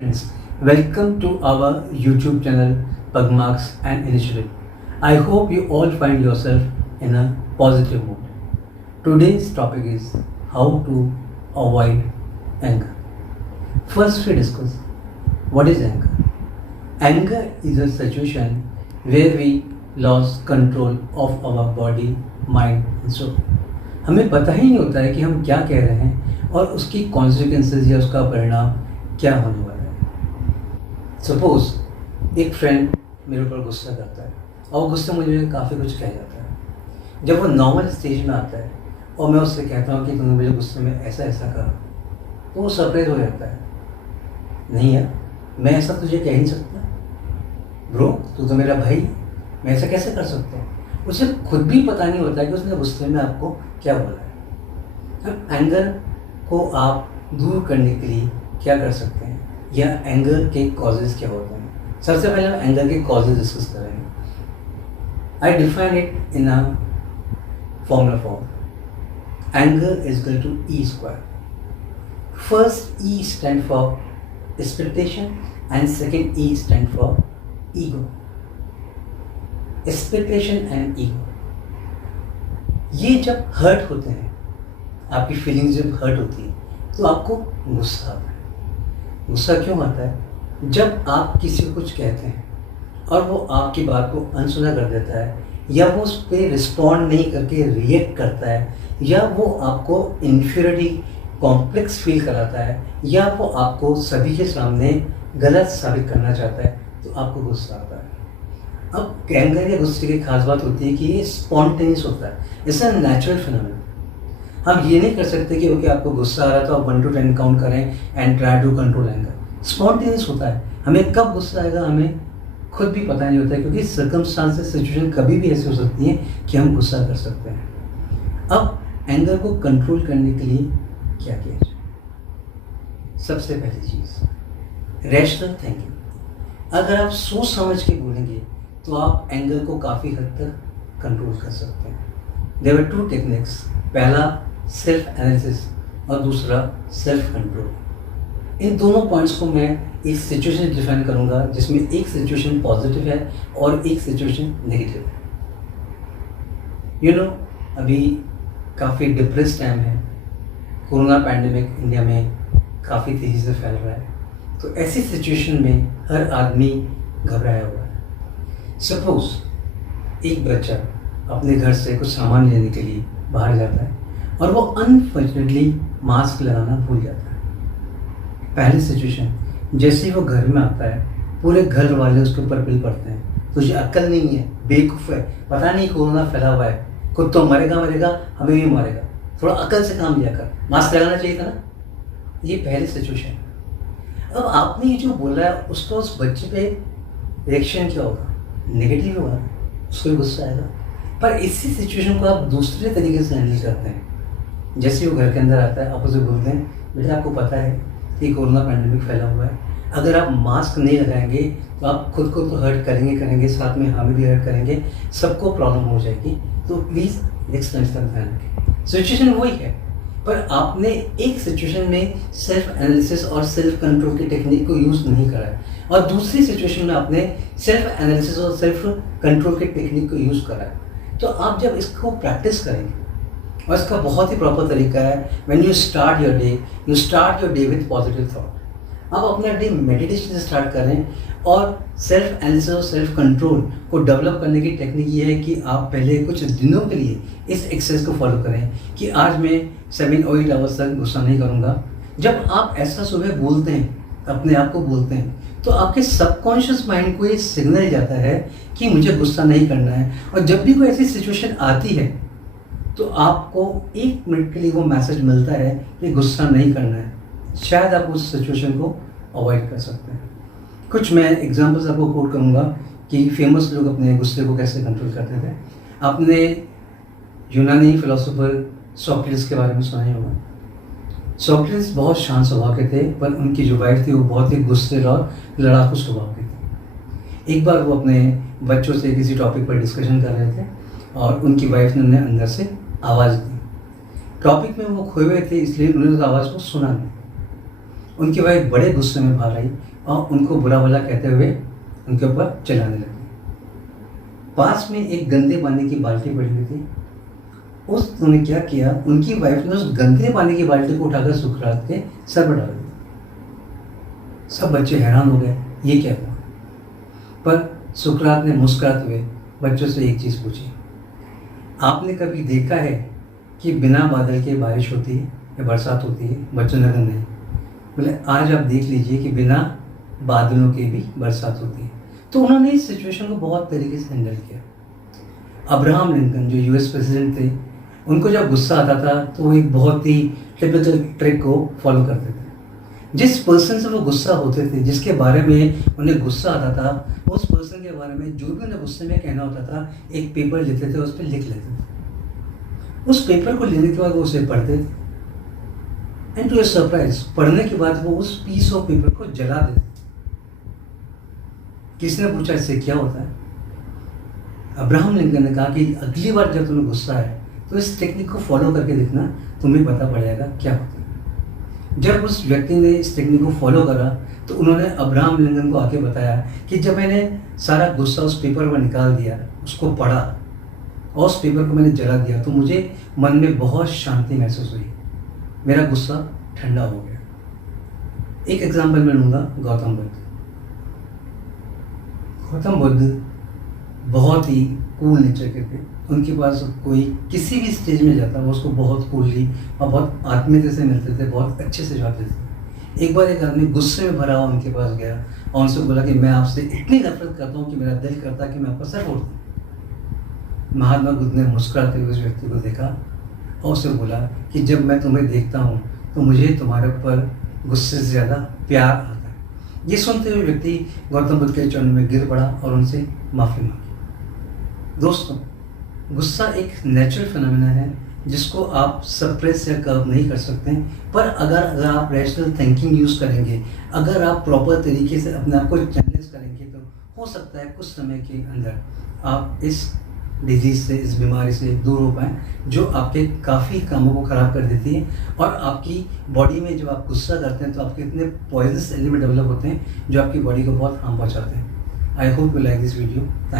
Friends, welcome to our YouTube channel Pugmarks and Initiative. I hope you all find yourself in a positive mood. Today's topic is how to avoid anger. First, we discuss what is anger. Anger is a situation where we lose control of our body, mind and soul. हमें पता ही नहीं होता है कि हम क्या कह रहे हैं और उसकी कॉन्सिक्वेंसेस या उसका परिणाम क्या होने वाला है। सपोज एक फ्रेंड मेरे ऊपर गुस्सा करता है और गुस्सा मुझे काफ़ी कुछ कह जाता है। जब वो नॉर्मल स्टेज में आता है और मैं उससे कहता हूँ कि तुमने मुझे गुस्से में ऐसा ऐसा कहा, तो वो सरप्राइज हो जाता है। नहीं यार, मैं ऐसा तुझे कह नहीं सकता ब्रो, तू तो मेरा भाई, मैं ऐसा कैसे कर सकता हूँ। उसे खुद भी पता नहीं होता है कि उसने गुस्से में आपको क्या बोला है। अब एंगर को आप दूर करने के लिए क्या कर सकते हैं या एंगर के कॉजेज़ क्या होते हैं। सबसे पहले हम एंगर के कॉजेज़ डिस्कस करेंगे। I define it in a formula form. Anger is equal to E square. First E stand for expectation and second E stand for ego. Expectation and ego, ये जब हर्ट होते हैं, आपकी feelings जब hurt होती है तो आपको गुस्सा आता है। गुस्सा क्यों आता है? जब आप किसी को कुछ कहते हैं और वो आपकी बात को अनसुना कर देता है या वो उस पर रिस्पॉन्ड नहीं करके रिएक्ट करता है या वो आपको इन्फीरियरिटी कॉम्प्लेक्स फील कराता है या वो आपको सभी के सामने गलत साबित करना चाहता है, तो आपको गुस्सा आता है। अब एंगर या गुस्से की खास बात होती है कि ये स्पॉन्टेनियस होता है, इट्स अ नेचुरल फिनोमेनन। हम ये नहीं कर सकते कि ओके आपको गुस्सा आ रहा है तो आप 1 to 10 काउंट करें and try to control anger. Spontaneous होता है, हमें कब गुस्सा आएगा हमें खुद भी पता नहीं होता है, क्योंकि सर्कमस्टांसेस सिचुएशन कभी भी ऐसी हो सकती है कि हम गुस्सा कर सकते हैं। अब एंगर को कंट्रोल करने के लिए क्या किया जाए? सबसे पहली चीज़ रैशनल थिंकिंग। अगर आप सोच समझ के बोलेंगे तो आप एंगर को काफ़ी हद तक कंट्रोल कर सकते हैं। देयर आर 2 टेक्निक्स, पहला सेल्फ एनालिसिस और दूसरा सेल्फ कंट्रोल। इन दोनों पॉइंट्स को मैं एक सिचुएशन डिफाइन करूंगा जिसमें एक सिचुएशन पॉजिटिव है और एक सिचुएशन नेगेटिव है। अभी काफ़ी डिप्रेस टाइम है, कोरोना पैंडेमिक इंडिया में काफ़ी तेज़ी से फैल रहा है, तो ऐसी सिचुएशन में हर आदमी घबराया हुआ है। सपोज एक बच्चा अपने घर से कुछ सामान लेने के लिए बाहर जाता है और वो अनफॉर्चुनेटली मास्क लगाना भूल जाता है। पहली सिचुएशन, जैसे ही वो घर में आता है पूरे घर वाले उसके ऊपर बिल पड़ते हैं, तुझे अक्ल नहीं है, बेवकूफ़ है, पता नहीं कोरोना फैला हुआ है, खुद तो मरेगा हमें भी मारेगा, थोड़ा अक्ल से काम लिया कर, मास्क लगाना चाहिए था ना। ये पहली सिचुएशन। अब आपने ये जो बोला है उसका उस बच्चे पे रिएक्शन क्या होगा? नेगेटिव होगा, उसको भी गुस्सा आएगा। पर इसी सिचुएशन को आप दूसरे तरीके से हैंडल करते हैं। जैसे वो घर के अंदर आता है, आप उसे बोलते हैं बेटा आपको पता है कि कोरोना पैंडेमिक फैला हुआ है, अगर आप मास्क नहीं लगाएंगे तो आप खुद को तो हर्ट करेंगे, साथ में हमें भी हर्ट करेंगे, सबको प्रॉब्लम हो जाएगी, तो प्लीज़ नेक्स्ट टाइम इसका ध्यान रखें। सिचुएशन वही है, पर आपने एक सिचुएशन में सेल्फ एनालिसिस और सेल्फ कंट्रोल की टेक्निक को यूज़ नहीं करा है और दूसरी सिचुएशन में आपने सेल्फ एनालिसिस और सेल्फ कंट्रोल की टेक्निक को यूज़ करा है। तो आप जब इसको प्रैक्टिस करेंगे, और इसका बहुत ही प्रॉपर तरीका है, when you start your day with positive thought. आप अपना डे मेडिटेशन से स्टार्ट करें और सेल्फ एनालिसिस और सेल्फ कंट्रोल को डेवलप करने की टेक्निक ये है कि आप पहले कुछ दिनों के लिए इस एक्सरसाइज को फॉलो करें कि आज मैं 7 or 8 आवर्स तक गुस्सा नहीं करूँगा। जब आप ऐसा सुबह बोलते हैं, अपने आप को बोलते हैं, तो आपके सबकॉन्शियस माइंड को ये सिग्नल जाता है कि मुझे गुस्सा नहीं करना है, और जब भी कोई ऐसी सिचुएशन आती है तो आपको 1 मिनट के लिए वो मैसेज मिलता है कि गुस्सा नहीं करना है। शायद आप उस सिचुएशन को अवॉइड कर सकते हैं। कुछ मैं एग्जांपल्स आपको कोट करूँगा कि फेमस लोग अपने गुस्से को कैसे कंट्रोल करते थे। आपने यूनानी फिलोसोफर सोक्रेटिस के बारे में सुना ही होगा। सोक्रेटिस बहुत शांत स्वभाव के थे, पर उनकी जो वाइफ थी वो बहुत ही गुस्से और लड़ाकू स्वभाव की थी। एक बार वो अपने बच्चों से किसी टॉपिक पर डिस्कशन कर रहे थे और उनकी वाइफ ने उन्हें अंदर से आवाज़ दी। टॉपिक में वो खोए हुए थे, इसलिए उन्होंने उस आवाज़ को सुना नहीं। उनकी वाइफ बड़े गुस्से में बाहर आई और उनको बुरा भला कहते हुए उनके ऊपर चिल्लाने लगी। पास में एक गंदे पानी की बाल्टी पड़ी हुई थी। उन्होंने क्या किया, उनकी वाइफ ने उस गंदे पानी की बाल्टी को उठाकर सुकरात के सर पर डाल दिया। सब बच्चे हैरान हो गए, ये क्या हुआ। पर सुकरात ने मुस्कुराते हुए बच्चों से एक चीज़ पूछी, आपने कभी देखा है कि बिना बादल के बारिश होती है या बरसात होती है? बच्चों ने कहा नहीं। बोले आज आप देख लीजिए कि बिना बादलों के भी बरसात होती है। तो उन्होंने इस सिचुएशन को बहुत तरीके से हैंडल किया। अब्राहम लिंकन जो यूएस प्रेसिडेंट थे, उनको जब गुस्सा आता था तो वो एक बहुत ही टिपिकल ट्रिक को फॉलो करते थे। जिस पर्सन से वो गुस्सा होते थे, जिसके बारे में उन्हें गुस्सा आता था, उस पर्सन के बारे में जो भी उन्हें गुस्से में कहना होता था, एक पेपर लेते थे, उस पर लिख लेते थे। उस पेपर को लेने के बाद वो उसे पढ़ते थे एंड टू सरप्राइज, पढ़ने के बाद वो उस पीस ऑफ पेपर को जला देते। किसी ने पूछा इससे क्या होता है? अब्राहम लिंकन ने कहा कि अगली बार जब तुम्हें गुस्सा है तो इस टेक्निक को फॉलो करके देखना, तुम्हें पता पड़ेगा क्या होता है। जब उस व्यक्ति ने इस टेक्निक को फॉलो करा तो उन्होंने अब्राहम लिंकन को आके बताया कि जब मैंने सारा गुस्सा उस पेपर पर निकाल दिया, उसको पढ़ा और उस पेपर को मैंने जला दिया, तो मुझे मन में बहुत शांति महसूस हुई, मेरा गुस्सा ठंडा हो गया। एक एग्जाम्पल मैं लूँगा, गौतम बुद्ध। गौतम बुद्ध बहुत ही कूल नेचर के थे। उनके पास कोई किसी भी स्टेज में जाता वो उसको बहुत कूलली और बहुत आत्मीयता से मिलते थे, बहुत अच्छे से जवाब देते थे। एक बार एक आदमी गुस्से में भरा हुआ उनके पास गया और उनसे बोला कि मैं आपसे इतनी नफरत करता हूँ कि मेरा दिल करता है कि मैं आपका सर फोड़ दूँ। महात्मा बुद्ध ने मुस्कुराते हुए उस व्यक्ति को देखा और उसे बोला कि जब मैं तुम्हें देखता हूँ तो मुझे तुम्हारे ऊपर गुस्से से ज़्यादा प्यार आता है। ये सुनते हुए व्यक्ति गौतम बुद्ध के चरणों में गिर पड़ा और उनसे माफ़ी मांगी। दोस्तों, गुस्सा एक नेचुरल फिनोमेना है जिसको आप सप्रेस या कर्व नहीं कर सकते, पर अगर आप रैशनल थिंकिंग यूज़ करेंगे, अगर आप प्रॉपर तरीके से अपने आप को चैनलाइज करेंगे, तो हो सकता है कुछ समय के अंदर आप इस डिजीज़ से, इस बीमारी से दूर हो पाएँ, जो आपके काफ़ी कामों को ख़राब कर देती है। और आपकी बॉडी में जब आप गुस्सा करते हैं तो आपके इतने पॉइजनस एलिमेंट डेवलप होते हैं जो आपकी बॉडी को बहुत हार्म पहुँचाते हैं। I hope you like this video. Thank